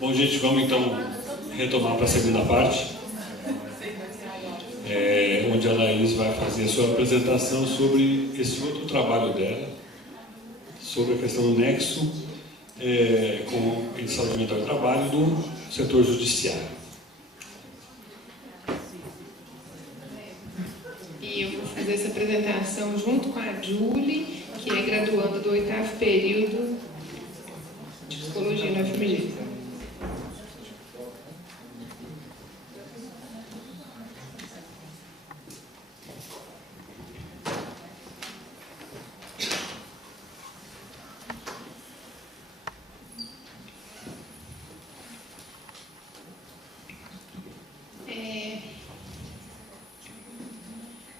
Bom, gente, vamos então retomar para a segunda parte, onde a Laís vai fazer a sua apresentação sobre esse outro trabalho dela, sobre a questão do nexo com a saúde mental e trabalho do setor judiciário. E eu vou fazer essa apresentação junto com a Julie, que é graduanda do 8º período de Psicologia no FMG.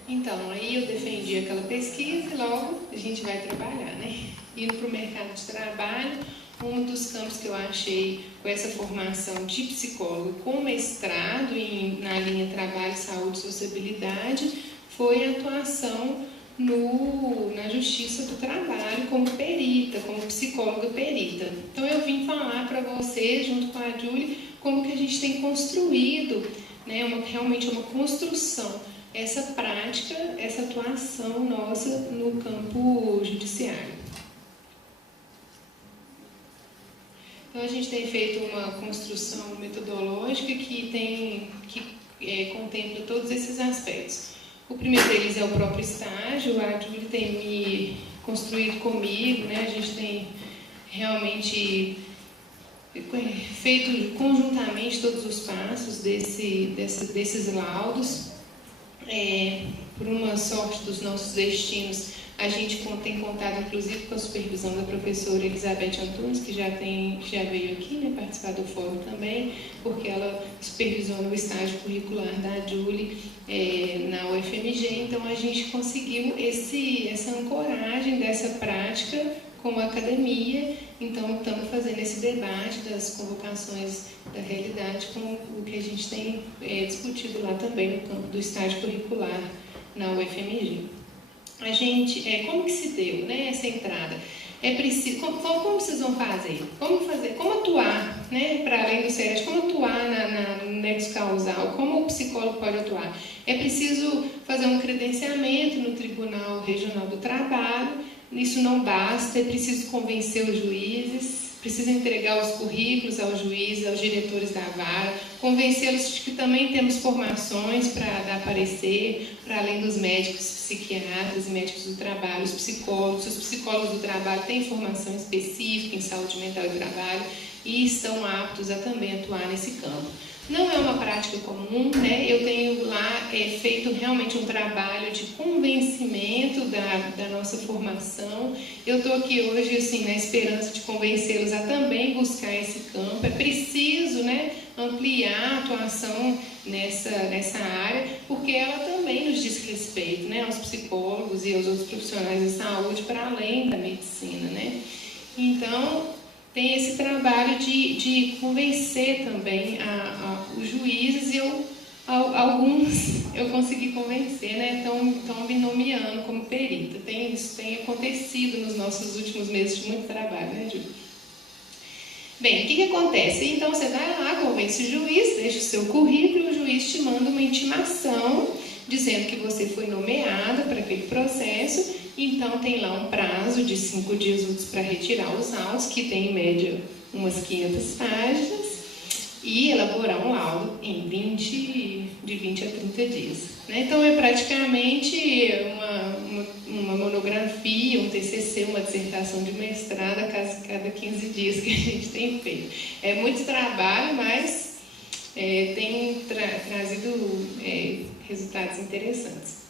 Então, aí eu defendi aquela pesquisa e logo a gente vai trabalhar, né? Indo para o mercado de trabalho, um dos campos que eu achei com essa formação de psicólogo com mestrado na linha Trabalho, Saúde e Sociabilidade foi a atuação na Justiça do Trabalho como perita, como psicóloga perita. Então eu vim falar para vocês, junto com a Julie, como que a gente tem construído, né, realmente uma construção, essa prática, essa atuação nossa no campo judiciário. Então, a gente tem feito uma construção metodológica que contempla todos esses aspectos. O primeiro deles é o próprio estágio, a Julie tem me construído comigo, né? A gente tem realmente feito conjuntamente todos os passos desses laudos. Por uma sorte dos nossos destinos, a gente tem contado inclusive com a supervisão da professora Elizabeth Antunes, que já veio aqui, né, participar do fórum também, porque ela supervisionou o estágio curricular da Julie na UFMG. Então a gente conseguiu essa ancoragem dessa prática com a academia. Então estamos fazendo esse debate das convocações da realidade com o que a gente tem discutido lá também no campo do estágio curricular na UFMG. A gente, como que se deu, né, essa entrada? É preciso, como vocês vão fazer? Como atuar, né, para além do SERES, como atuar no nexo causal? Como o psicólogo pode atuar? É preciso fazer um credenciamento no Tribunal Regional do Trabalho. Isso não basta, é preciso convencer os juízes, precisa entregar os currículos aos juízes, aos diretores da vara, convencê-los de que também temos formações para dar parecer, para além dos médicos, psiquiatras e médicos do trabalho, os psicólogos do trabalho têm formação específica em saúde mental e trabalho e estão aptos a também atuar nesse campo. Não é uma prática comum, né? Eu tenho lá feito realmente um trabalho de convencimento da nossa formação. Eu estou aqui hoje, assim, na esperança de convencê-los a também buscar esse campo. É preciso, né, ampliar a atuação nessa área, porque ela também nos diz respeito, né, aos psicólogos e aos outros profissionais da saúde para além da medicina, né? Então, tem esse trabalho de convencer também os juízes, e alguns eu consegui convencer, né? Estão me nomeando como perita. Isso tem acontecido nos nossos últimos meses de muito trabalho, né, Júlia? Bem, o que acontece? Então, você vai lá, convence o juiz, deixa o seu currículo, o juiz te manda uma intimação dizendo que você foi nomeada para aquele processo. Então, tem lá um prazo de 5 dias úteis para retirar os autos, que tem em média umas 500 páginas, e elaborar um laudo em de 20 a 30 dias. Né? Então, é praticamente uma monografia, um TCC, uma dissertação de mestrado a cada 15 dias que a gente tem feito. É muito trabalho, mas tem trazido resultados interessantes.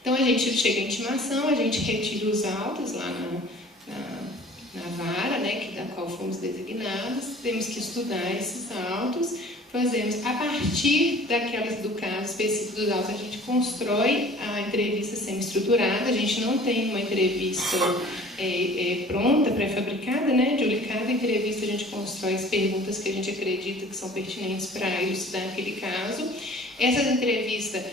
Então, a gente chega à intimação, a gente retira os autos lá na vara, né, da qual fomos designados, temos que estudar esses autos, fazemos, a partir do caso específico dos autos, a gente constrói a entrevista semi-estruturada. A gente não tem uma entrevista pronta, pré-fabricada, né, Julie? Cada entrevista a gente constrói as perguntas que a gente acredita que são pertinentes para elucidar aquele caso. Essa entrevista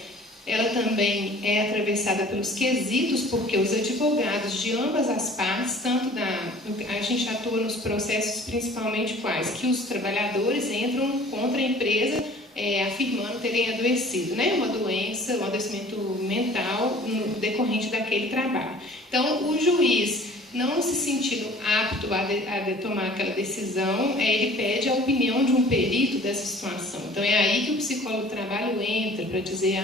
ela também é atravessada pelos quesitos, porque os advogados de ambas as partes, a gente atua nos processos principalmente quais? Que os trabalhadores entram contra a empresa afirmando terem adoecido, né? Uma doença, um adoecimento mental decorrente daquele trabalho. Então, o juiz, não se sentindo apto a tomar aquela decisão, ele pede a opinião de um perito dessa situação. Então, é aí que o psicólogo do trabalho entra para dizer,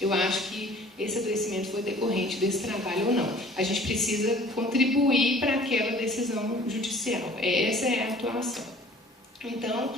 eu acho que esse adoecimento foi decorrente desse trabalho ou não. A gente precisa contribuir para aquela decisão judicial. Essa é a atuação. Então,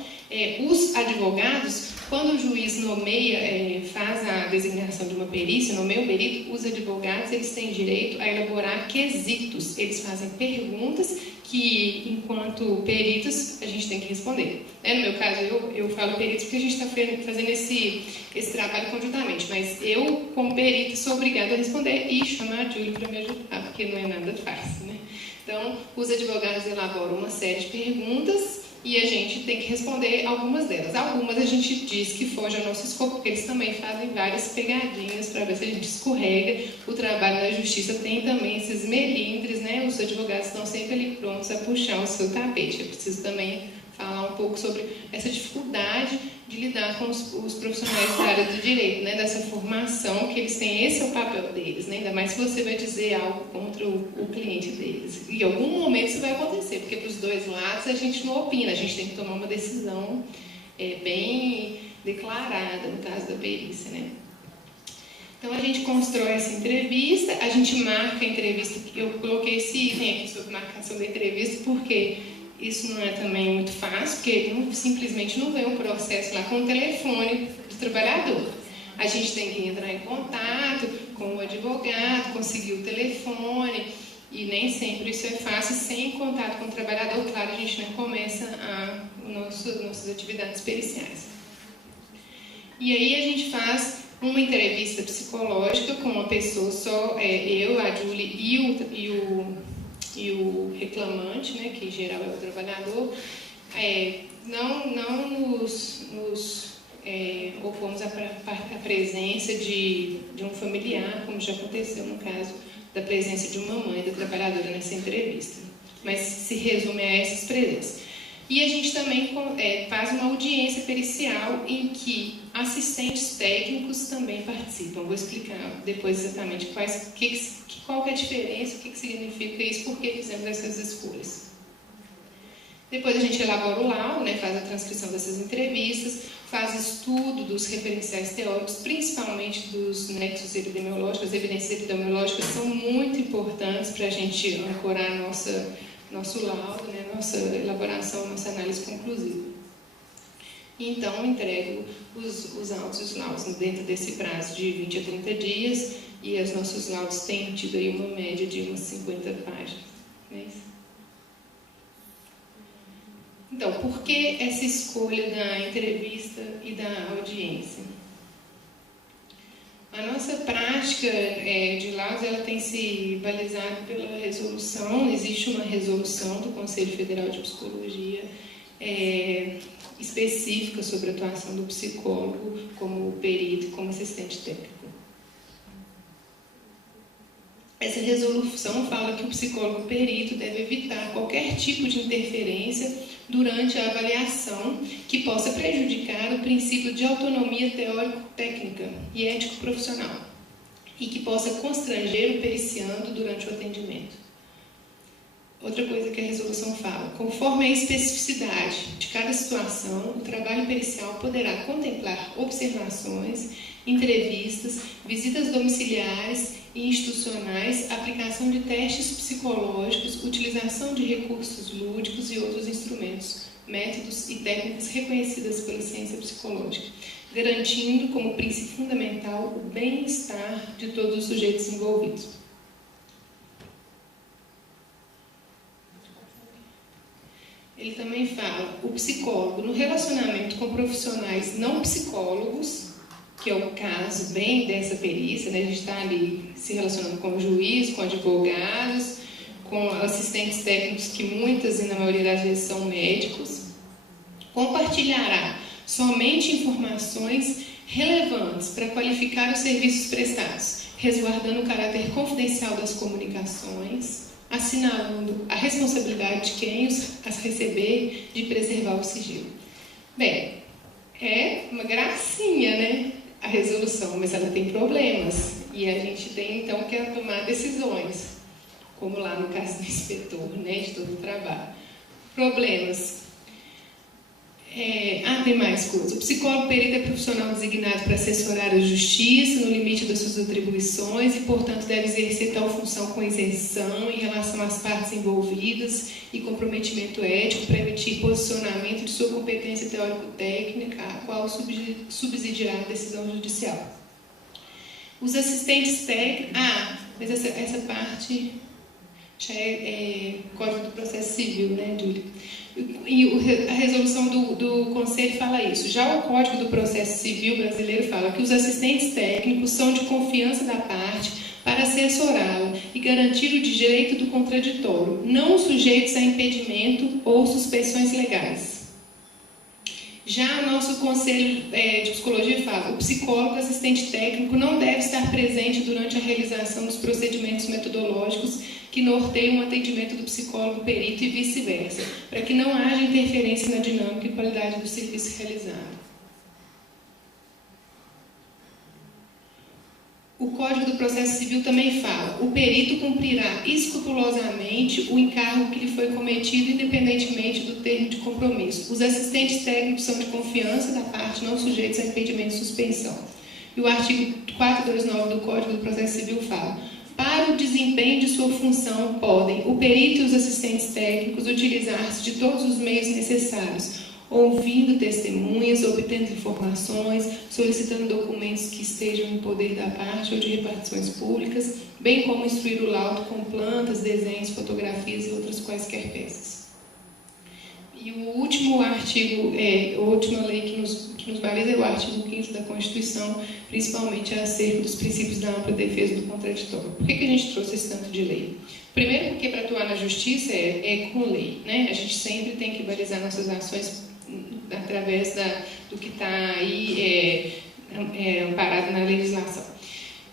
os advogados, quando o juiz nomeia, faz a designação de uma perícia, nomeia o perito, os advogados eles têm direito a elaborar quesitos. Eles fazem perguntas que, enquanto peritos, a gente tem que responder. No meu caso, eu falo peritos porque a gente está fazendo esse trabalho conjuntamente, mas eu, como perito, sou obrigada a responder e chamar a Júlia para me ajudar, porque não é nada fácil, né? Então, os advogados elaboram uma série de perguntas e a gente tem que responder algumas delas. Algumas a gente diz que foge ao nosso escopo, porque eles também fazem várias pegadinhas para ver se a gente escorrega. O trabalho da justiça tem também esses melindres, né? Os advogados estão sempre ali prontos a puxar o seu tapete. Eu preciso também falar um pouco sobre essa dificuldade de lidar com os profissionais da área do direito, né? Dessa formação que eles têm, esse é o papel deles, né? Ainda mais se você vai dizer algo contra o cliente deles. E em algum momento isso vai acontecer, porque para os dois lados a gente não opina, a gente tem que tomar uma decisão bem declarada, no caso da perícia, né? Então a gente constrói essa entrevista, a gente marca a entrevista, eu coloquei esse item aqui sobre marcação da entrevista, porque isso não é também muito fácil, porque simplesmente não vem um processo lá com o telefone do trabalhador. A gente tem que entrar em contato com o advogado, conseguir o telefone, e nem sempre isso é fácil sem contato com o trabalhador. Claro, a gente não começa nossas atividades periciais. E aí a gente faz uma entrevista psicológica com uma pessoa só, eu, a Julie e o reclamante, né, que em geral é o trabalhador. Não nos opomos à presença de um familiar, como já aconteceu no caso da presença de uma mãe da trabalhadora nessa entrevista, mas se resume a essas presenças. E a gente também faz uma audiência pericial em que assistentes técnicos também participam. Vou explicar depois exatamente qual que é a diferença, o que significa isso, por que fizemos essas escolhas. Depois a gente elabora o laudo, né, faz a transcrição dessas entrevistas, faz estudo dos referenciais teóricos, principalmente dos nexos epidemiológicos. As evidências epidemiológicas são muito importantes para a gente ancorar nosso laudo, né, nossa elaboração, nossa análise conclusiva. Então, entrego os autos e os laudos dentro desse prazo de 20 a 30 dias, e os nossos laudos têm tido aí uma média de umas 50 páginas. Não é isso? Então, por que essa escolha da entrevista e da audiência? A nossa prática de laudos ela tem se balizado pela resolução. Existe uma resolução do Conselho Federal de Psicologia específica sobre a atuação do psicólogo como perito e como assistente técnico. Essa resolução fala que o psicólogo perito deve evitar qualquer tipo de interferência durante a avaliação que possa prejudicar o princípio de autonomia teórico-técnica e ético-profissional e que possa constranger o periciando durante o atendimento. Outra coisa que a resolução fala: conforme a especificidade de cada situação, o trabalho pericial poderá contemplar observações, entrevistas, visitas domiciliares e institucionais, aplicação de testes psicológicos, utilização de recursos lúdicos e outros instrumentos, métodos e técnicas reconhecidas pela ciência psicológica, garantindo como princípio fundamental o bem-estar de todos os sujeitos envolvidos. Ele também fala: o psicólogo, no relacionamento com profissionais não psicólogos, que é o caso bem dessa perícia, né? A gente está ali se relacionando com o juiz, com advogados, com assistentes técnicos, que muitas e na maioria das vezes são médicos, compartilhará somente informações relevantes para qualificar os serviços prestados, resguardando o caráter confidencial das comunicações, assinalando a responsabilidade de quem as receber de preservar o sigilo. Bem, é uma gracinha, né, a resolução, mas ela tem problemas e a gente tem então que tomar decisões, como lá no caso do inspetor, né, de todo o trabalho. Problemas. Tem mais coisas. O psicólogo perito é profissional designado para assessorar a justiça no limite das suas atribuições e, portanto, deve exercer tal função com isenção em relação às partes envolvidas e comprometimento ético para emitir posicionamento de sua competência teórico-técnica, a qual subsidiar a decisão judicial. Os assistentes técnicos... mas essa parte já é Código do Processo Civil, né, Júlia? E a resolução do Conselho fala isso. Já o Código do Processo Civil brasileiro fala que os assistentes técnicos são de confiança da parte para assessorá-la e garantir o direito do contraditório, não sujeitos a impedimento ou suspeições legais. Já o nosso Conselho de Psicologia fala: o psicólogo assistente técnico não deve estar presente durante a realização dos procedimentos metodológicos que norteiam o atendimento do psicólogo perito e vice-versa, para que não haja interferência na dinâmica e qualidade do serviço realizado. O Código do Processo Civil também fala: o perito cumprirá escrupulosamente o encargo que lhe foi cometido, independentemente do termo de compromisso. Os assistentes técnicos são de confiança da parte, não sujeitos a impedimento e suspensão. E o artigo 429 do Código do Processo Civil fala: para o desempenho de sua função, podem o perito e os assistentes técnicos utilizar-se de todos os meios necessários, ouvindo testemunhas, obtendo informações, solicitando documentos que estejam em poder da parte ou de repartições públicas, bem como instruir o laudo com plantas, desenhos, fotografias e outras quaisquer peças. E o último artigo, a última lei que nos baliza é o artigo 5º da Constituição, principalmente acerca dos princípios da ampla defesa do contraditório. Por que a gente trouxe esse tanto de lei? Primeiro, porque para atuar na justiça é com lei, né? A gente sempre tem que balizar nossas ações através do que está aí amparado na legislação.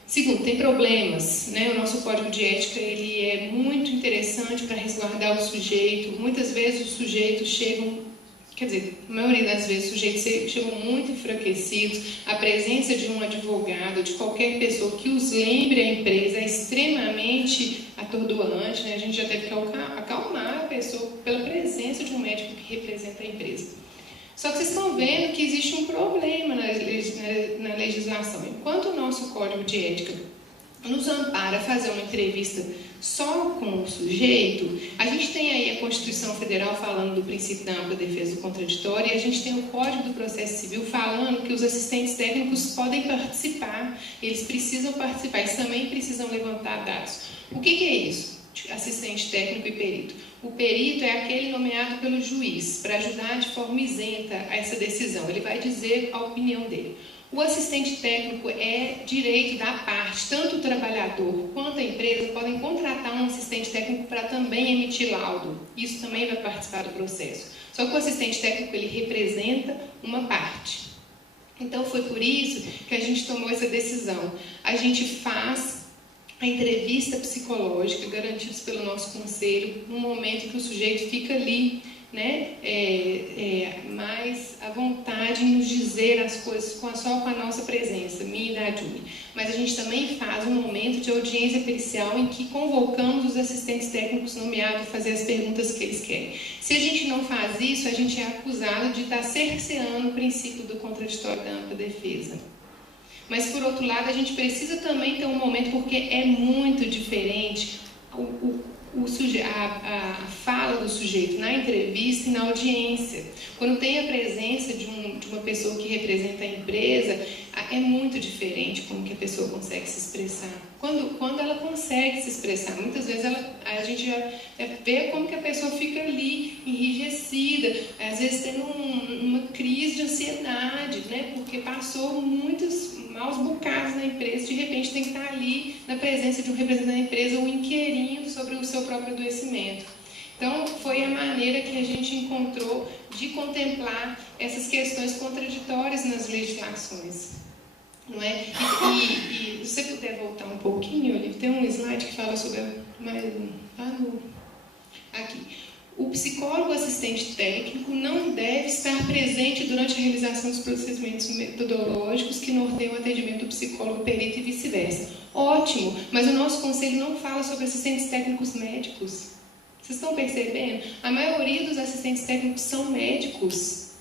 Segundo, tem problemas, né? O nosso código de ética ele é muito interessante para resguardar o sujeito. Muitas vezes os sujeitos chegam, quer dizer, a maioria das vezes os sujeitos chegam muito enfraquecidos. A presença de um advogado, de qualquer pessoa que os lembre a empresa é extremamente atordoante, né? A gente já teve que acalmar a pessoa pela presença de um médico que representa a empresa. Só que vocês estão vendo que existe um problema na legislação. Enquanto o nosso Código de Ética nos ampara a fazer uma entrevista só com o sujeito, a gente tem aí a Constituição Federal falando do princípio da ampla defesa do contraditório e a gente tem o Código do Processo Civil falando que os assistentes técnicos podem participar, eles precisam participar, eles também precisam levantar dados. O que é isso? Assistente técnico e perito. O perito é aquele nomeado pelo juiz para ajudar de forma isenta a essa decisão. Ele vai dizer a opinião dele. O assistente técnico é direito da parte, tanto o trabalhador quanto a empresa podem contratar um assistente técnico para também emitir laudo. Isso também vai participar do processo. Só que o assistente técnico ele representa uma parte. Então foi por isso que a gente tomou essa decisão. A gente faz a entrevista psicológica, garantidos pelo nosso conselho, no momento em que o sujeito fica ali, né, mais à vontade em nos dizer as coisas só com a nossa presença, minha e da Júlia. Mas a gente também faz um momento de audiência pericial em que convocamos os assistentes técnicos nomeados a fazer as perguntas que eles querem. Se a gente não faz isso, a gente é acusado de estar cerceando o princípio do contraditório da ampla defesa. Mas, por outro lado, a gente precisa também ter um momento, porque é muito diferente a fala do sujeito na entrevista e na audiência. Quando tem a presença de uma pessoa que representa a empresa, é muito diferente como que a pessoa consegue se expressar. Quando ela consegue se expressar, muitas vezes a gente já vê como que a pessoa fica ali, enrijecida, às vezes tendo uma crise de ansiedade, né? Porque passou muitos maus bocados na empresa, de repente tem que estar ali na presença de um representante da empresa ou inquirindo sobre o seu próprio adoecimento. Então, foi a maneira que a gente encontrou de contemplar essas questões contraditórias nas legislações. não é? E se você puder voltar um pouquinho, Olivia, tem um slide que fala sobre aqui. O psicólogo assistente técnico não deve estar presente durante a realização dos procedimentos metodológicos que norteiam o atendimento do psicólogo perito e vice-versa. Ótimo, mas o nosso conselho não fala sobre assistentes técnicos médicos. Vocês estão percebendo? A maioria dos assistentes técnicos são médicos.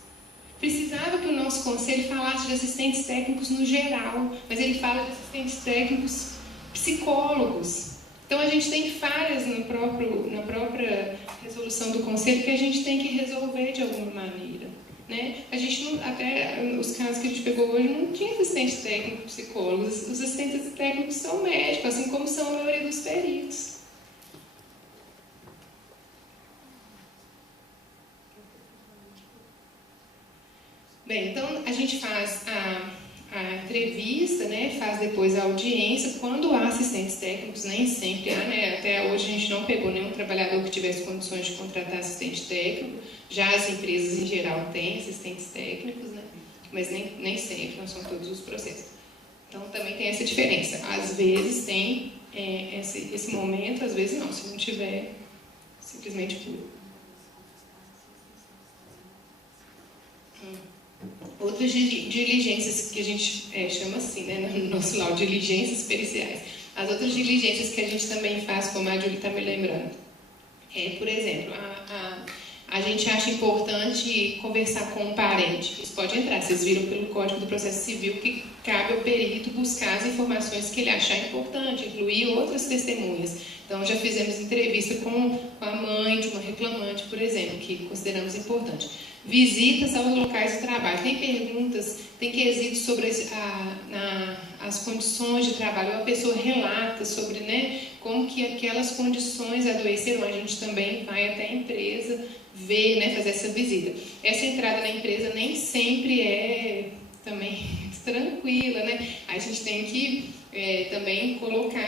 Precisava que o nosso conselho falasse de assistentes técnicos no geral, mas ele fala de assistentes técnicos psicólogos. Então, a gente tem falhas na própria resolução do conselho que a gente tem que resolver de alguma maneira, né? A gente não, até os casos que a gente pegou hoje, não tinha assistente técnico psicólogos. Os assistentes técnicos são médicos, assim como são a maioria dos peritos. Bem, então a gente faz a entrevista, né, faz depois a audiência. Quando há assistentes técnicos, nem sempre há, né? Até hoje a gente não pegou nenhum trabalhador que tivesse condições de contratar assistente técnico. Já as empresas em geral têm assistentes técnicos, né? Mas nem sempre, não são todos os processos. Então também tem essa diferença. Às vezes tem esse momento, às vezes não. Se não tiver, simplesmente pula. Outras diligências que a gente chama assim, né, no nosso laudo, diligências periciais. As outras diligências que a gente também faz, como a Júlia está me lembrando, por exemplo, a gente acha importante conversar com um parente. Isso pode entrar, vocês viram pelo Código do Processo Civil que cabe ao perito buscar as informações que ele achar importante, incluir outras testemunhas. Então, já fizemos entrevista com a mãe de uma reclamante, por exemplo, que consideramos importante. Visitas aos locais de trabalho. Tem perguntas, tem quesitos sobre as condições de trabalho. A pessoa relata sobre, né, como que aquelas condições adoeceram. A gente também vai até a empresa ver, né, fazer essa visita. Essa entrada na empresa nem sempre é também tranquila, né? A gente tem que também colocar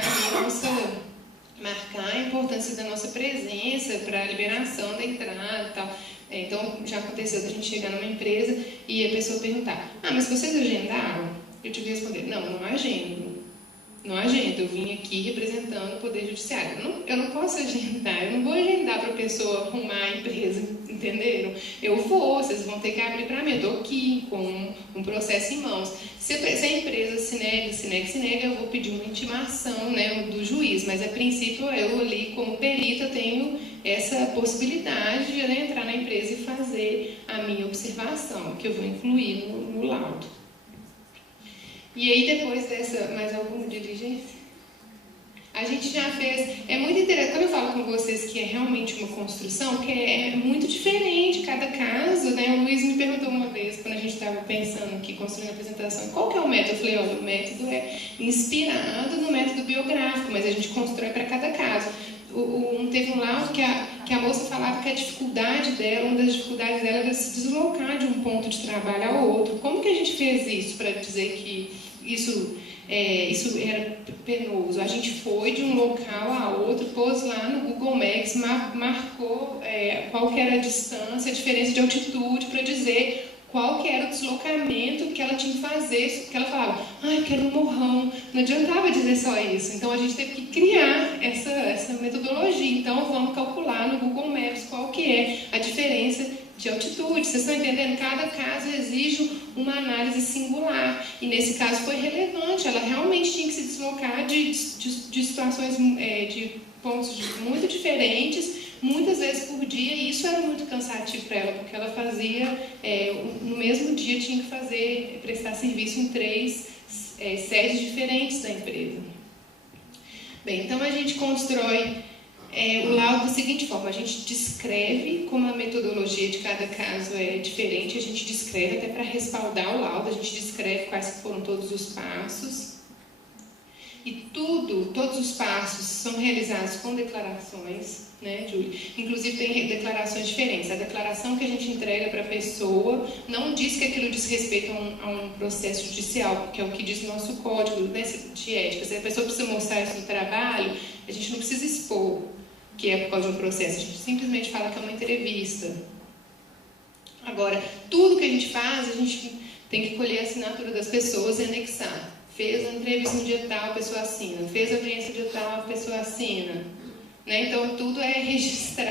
marcar a importância da nossa presença para a liberação da entrada e tal. Então, já aconteceu da gente chegar numa empresa e a pessoa perguntar: ah, mas vocês agendaram? Eu tive que responder: não agendo. Não agendo, eu vim aqui representando o Poder Judiciário. Eu não posso agendar, eu não vou agendar para a pessoa arrumar a empresa, entenderam? Eu vou, vocês vão ter que abrir para mim. Eu estou aqui com um processo em mãos. Se a empresa se nega, eu vou pedir uma intimação, né, do juiz, mas a princípio eu ali como perito eu tenho essa possibilidade de entrar na empresa e fazer a minha observação, que eu vou incluir no laudo. E aí, depois dessa, mais alguma diligência? A gente já fez... É muito interessante, quando eu falo com vocês que é realmente uma construção, que é muito diferente cada caso, né? O Luiz me perguntou uma vez, quando a gente estava pensando aqui, construindo a apresentação, qual que é o método? Eu falei: olha, o método é inspirado no método biográfico, mas a gente constrói para cada caso. Teve um laudo que a moça falava que a dificuldade dela, uma das dificuldades dela era se deslocar de um ponto de trabalho ao outro. Como que a gente fez isso para dizer que isso era penoso? A gente foi de um local a outro, pôs lá no Google Maps, marcou qual que era a distância, a diferença de altitude, para dizer qual que era o deslocamento que ela tinha que fazer, porque ela falava: eu quero um morrão. Não adiantava dizer só isso. Então, a gente teve que criar essa metodologia. Então, vamos calcular no Google Maps qual que é a diferença de altitude. Vocês estão entendendo? Cada caso exige uma análise singular. E, nesse caso, foi relevante. Ela realmente tinha que se deslocar de situações, de pontos muito diferentes, muitas vezes por dia, e isso era muito cansativo para ela, porque ela fazia, no mesmo dia tinha que prestar serviço em 3 sedes diferentes da empresa. Bem, então a gente constrói o laudo da seguinte forma: a gente descreve como a metodologia de cada caso é diferente, a gente descreve até para respaldar o laudo, a gente descreve quais foram todos os passos. E todos os passos são realizados com declarações, né, Júlia? Inclusive tem declarações diferentes. A declaração que a gente entrega para a pessoa não diz que aquilo diz respeito a um processo judicial, que é o que diz o nosso código, né, de ética. Se a pessoa precisa mostrar isso no trabalho, a gente não precisa expor que é por causa de um processo, a gente simplesmente fala que é uma entrevista. Agora, tudo que a gente faz, a gente tem que colher a assinatura das pessoas e anexar. fez a entrevista no dia tal, a pessoa assina, fez a audiência no dia tal, a pessoa assina. Né? Então, tudo é registrado